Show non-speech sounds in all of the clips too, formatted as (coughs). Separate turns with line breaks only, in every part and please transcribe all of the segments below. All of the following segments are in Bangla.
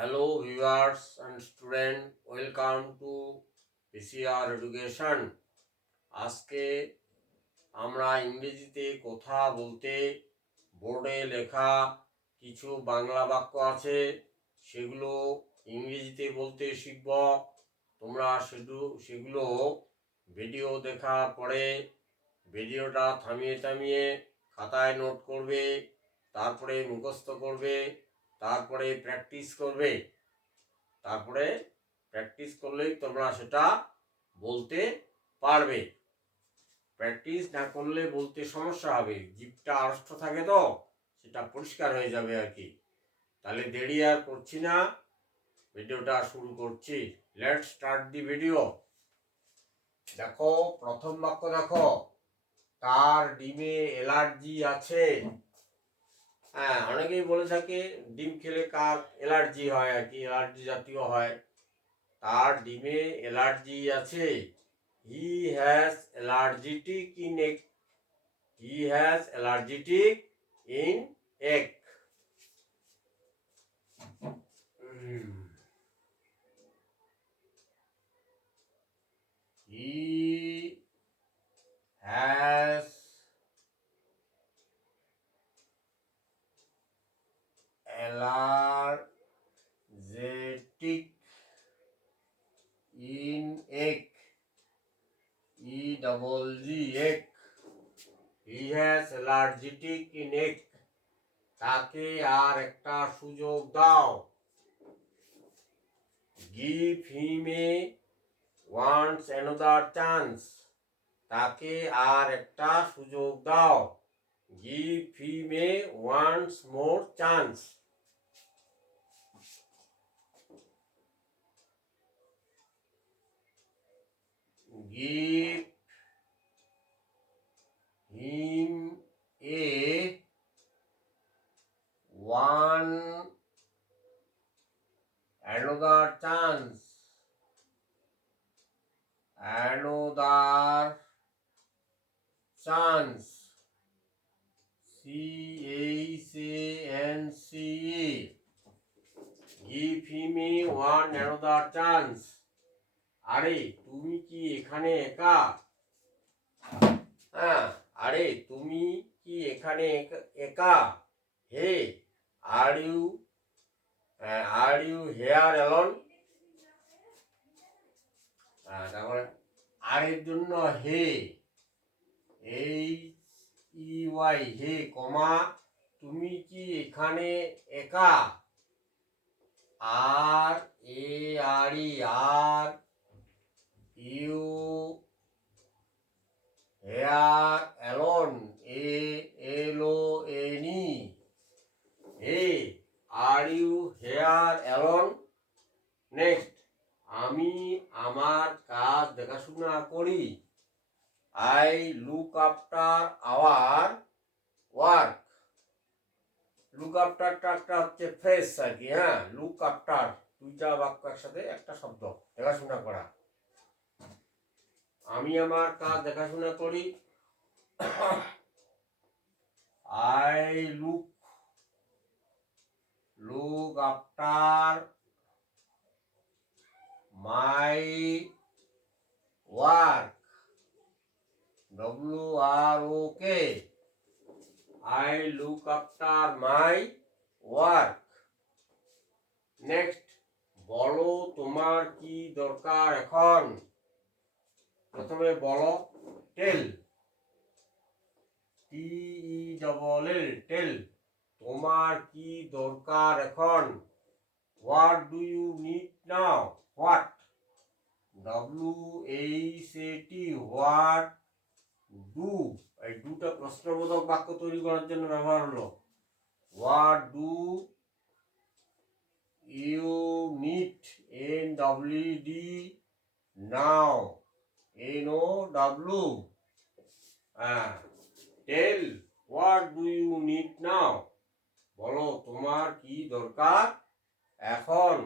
Hello viewers and student, welcome to PCR Education. আজকে আমরা ইংরেজিতে কথা বলতে বোর্ডে লেখা কিছু বাংলা বাক্য আছে সেগুলো ইংরেজিতে বলতে শিখব। তোমরা সেগুলো সেগুলো ভিডিও দেখার পরে ভিডিওটা থামিয়ে থামিয়ে খাতায় নোট করবে তারপরে মুখস্থ করবে। তারপরে প্র্যাকটিস করবে। তারপরে প্র্যাকটিস করলেই তোমরা সেটা বলতে পারবে। প্র্যাকটিস না করলে বলতে সমস্যা হবে। জিপটা আড়ষ্ট থাকে তো, সেটা পরিষ্কার হয়ে যাবে আর কি। তাহলে দেরি আর করছি না। ভিডিওটা শুরু করছি। লেট স্টার্ট দি ভিডিও দেখো, প্রথম বাক্য দেখো। তার ডিমে অ্যালার্জি আছে? হ্যাঁ অনেকেই বলে থাকে, ডিম খেলে কার অ্যালার্জি হয় আর কি, অ্যালার্জি জাতীয় হয়। তার ডিমে অ্যালার্জি আছে। He has allergic in egg he has allergic in egg he has double g egg he has allergic in egg তাকে আর একটা সুযোগ দাও give him a wants another chance তাকে আর একটা সুযোগ দাও give him a once more chance give another chance আরে, তুমি কি এখানে একা? হ্যাঁ আরে, তুমি কি এখানে একা- hey, are you are you here alone? তারপরে, আরের জন্য হে এইচ ই ওয়াই হে, কমা, তুমি কি এখানে একা? Are A R E are you here alone A L O N E hey are you here alone next আমি আমার কাজ দেখাশোনা করি। I look after our work look আফটারটা একটা হচ্ছে ফ্রেশ আর কি হ্যাঁ? লুক আফটার দুইটা বাক্য একসাথে একটা শব্দ, দেখাশোনা করা। আমি আমার কাজ দেখাশোনা করি। I look look after my work W R O K I look after my work next বলো তোমার কি দরকার এখন? প্রথমে বলো tell T E double L tell তোমার কি দরকার এখন? What do you need now what W H A T what do এই দুটা প্রশ্নবোধক বাক্য তৈরি করার জন্য ব্যবহার হলো what do you need N W D now N O W tell what do you need now বলো, তোমার কি দরকার এখন?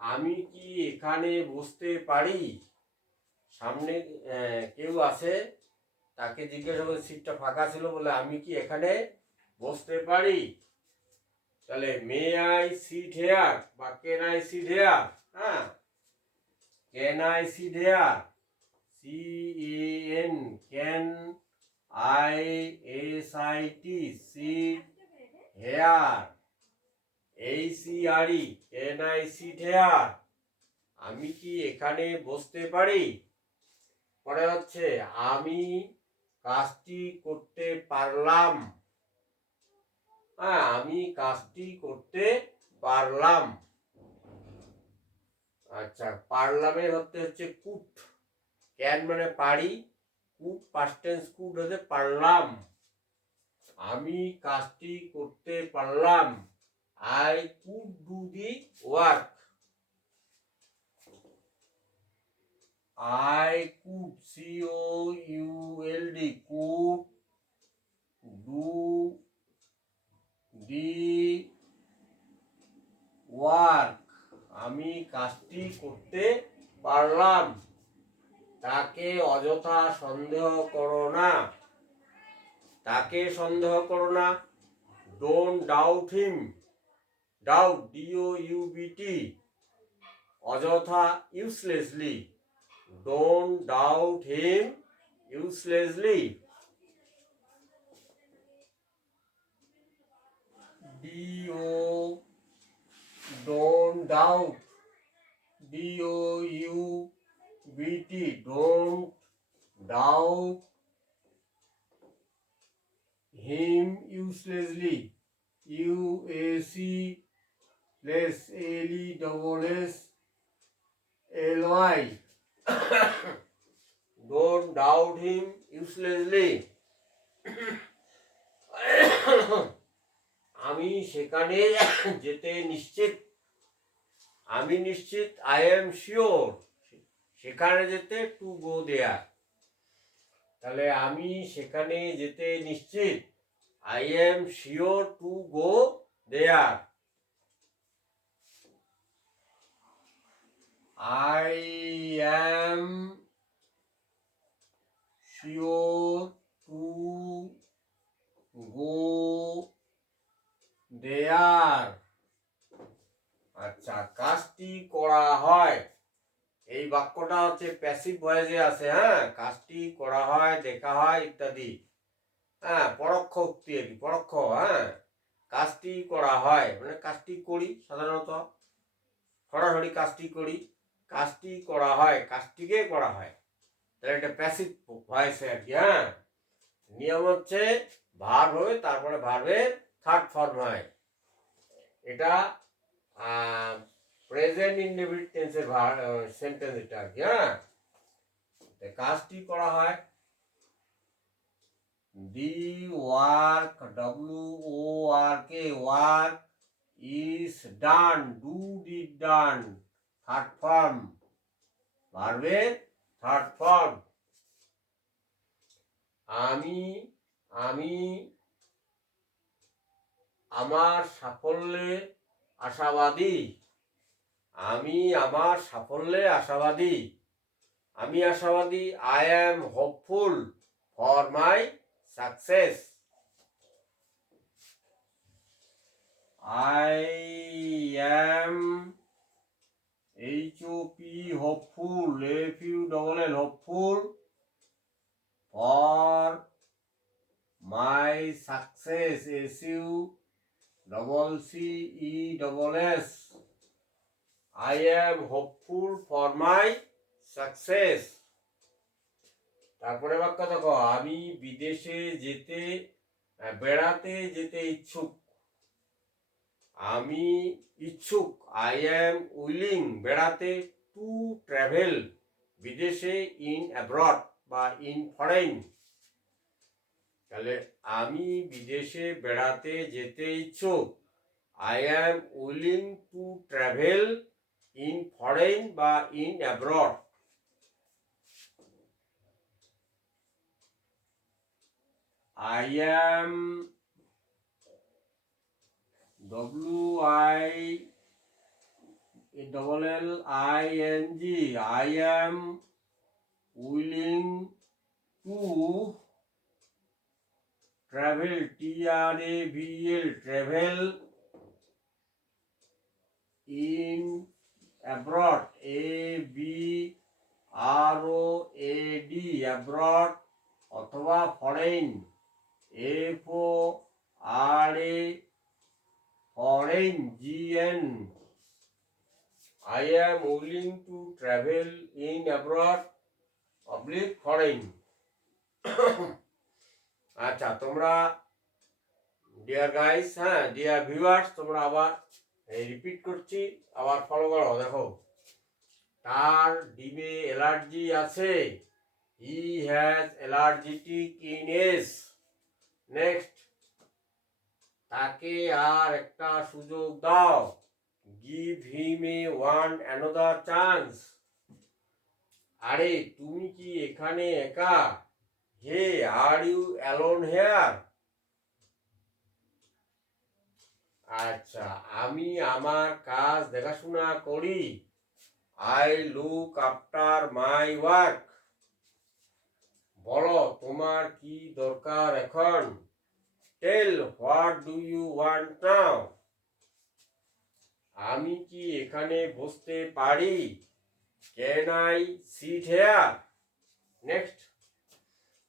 আমি কি এখানে বসতে পারি? সামনে কেউ আছে, তাকে জিজ্ঞাসা করে সিটটা ফাঁকা ছিল বলে আমি কি এখানে বসতে পারি? তাহলে মে আই সিট হেয়ার বা কেন আই সিট হেয়ার হ্যাঁ can I sit here C N can I S I T sit here এই C R E can I sit here আমি কি এখানে বসতে পারি? পরে হচ্ছে আমি কাজটি করতে পারলাম। হ্যাঁ আমি কাজটি করতে পারলাম। আচ্ছা পারলামের হচ্ছে হচ্ছে কুট। ক্যান মানে পারি কুট পাস্ট টেন্স কুট হচ্ছে পারলাম। আমি কাজটি করতে পারলাম। I could do the work I could C O U L D could do the work. আমি কাজটি করতে পারলাম। তাকে অযথা সন্দেহ করো না। তাকে সন্দেহ করো না। Don't doubt him doubt D O U B T অযথা uselessly don't doubt him uselessly. D O don't doubt. D O U B T don't doubt him uselessly. U A C less L E double S L Y. don't doubt him uselessly. আমি সেখানে যেতে নিশ্চিত। আমি নিশ্চিত আই এম শিওর সেখানে যেতে টু গো দেয়ার তাহলে আমি সেখানে যেতে নিশ্চিত। I am sure to go there I am sure to go there আচ্ছা কাজটি করা হয়। এই বাক্যটা হচ্ছে প্যাসিভ ভয়েসে আছে হ্যাঁ? কাজটি করা হয়, দেখা হয়, ইত্যাদি। হ্যাঁ পরোক্ষ উক্তি আর কি পরোক্ষ হ্যাঁ? কাজটি করা হয় মানে কাজটি করি, সাধারণত। সরাসরি কাজটি করি। কাজটি করা হয়, কাজটিকে করা হয়। তাহলে এটা প্যাসিভ ভয়েসে আর কি হ্যাঁ? নিয়ম হচ্ছে ভার হবে, তারপরে ভার্বের থার্ড ফর্ম হয়। এটা প্রেজেন্ট ইনডেফিনিট টেন্সের সেন্টেন্স এটা আর কি হ্যাঁ? কাজটি করা হয়। The work W O R K work is done do D done third form ভার্বের থার্ড ফর্ম আমি আমি, আমার সাফল্যে আশাবাদী। আমি, আমার সাফল্যে আশাবাদী। আমি আশাবাদী I am hopeful for my success I am O P hopeful F U double L hopeful for my success S U double C E double S I am hopeful for my success তারপরে বাক্য দেখো আমি বিদেশে যেতে বেড়াতে যেতে ইচ্ছুক আমি ইচ্ছুক আই এম উইলিং বেড়াতে টু ট্রাভেল বিদেশে ইন অ্যাব্রড বা ইন ফরেন তাহলে আমি বিদেশে বেড়াতে যেতে ইচ্ছুক I am willing to travel in foreign বা in abroad I am W I double L I N G I am willing to travel T R A V L travel in abroad A B R O A D abroad অথবা foreign F O R A G N I am willing to travel in abroad public foreign. (coughs) আচ্ছা তোমরা ডিয়ার গাইস হ্যাঁ ডিয়ার ভিউয়ার্স তোমরা আবার রিপিট করছি, আবার ফলো করো, দেখো। তার ডিমে অ্যালার্জি আছে। হি হ্যাজ অ্যালার্জিটিক ইনেস নেক্সট তাকে আর একটা সুযোগ দাও। Give him a one another chance আরে, তুমি কি এখানে একা? Hey are you alone here আচ্ছা আমি আমার কাজ দেখাশোনা করি। I look after my work বলো, তোমার কি দরকার এখন? Tell what do you want now আমি কি এখানে বসতে পারি? Can I sit here next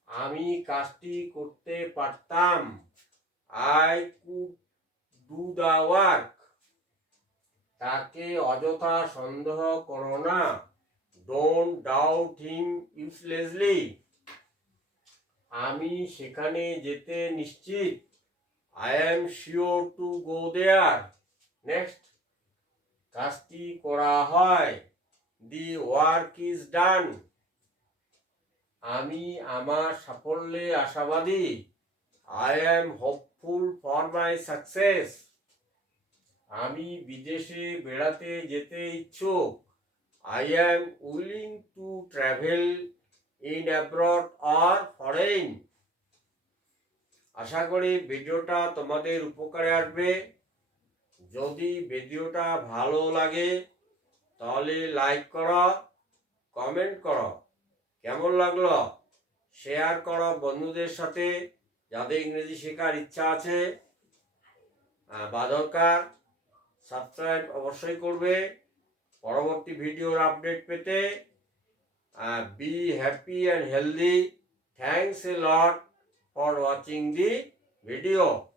আমি কাজটি করতে পারতাম। I could do the work তাকে অযথা সন্দেহ করো না। ডোন্ট ডাউট হিম ইউজলেসলি আমি সেখানে যেতে নিশ্চিত। I am sure to go there next কাজটি করা হয়। দি ওয়ার্ক ইজ ডান আমি আমার সাফল্যে আশাবাদী। I am hopeful for my success আমি বিদেশে বেড়াতে যেতে ইচ্ছুক। I am willing to travel in abroad or foreign আশা করি ভিডিওটা তোমাদের উপকারে আসবে। যদি ভিডিওটা ভালো লাগে, তাহলে লাইক করো কমেন্ট করো। কেমন লাগল? শেয়ার করো বন্ধুদের সাথে, যাদের ইংরেজি শেখার ইচ্ছা আছে। বা দরকার সাবস্ক্রাইব অবশ্যই করবে। পরবর্তী ভিডিওর আপডেট পেতে Uh, be happy and healthy. Thanks a lot for watching the video.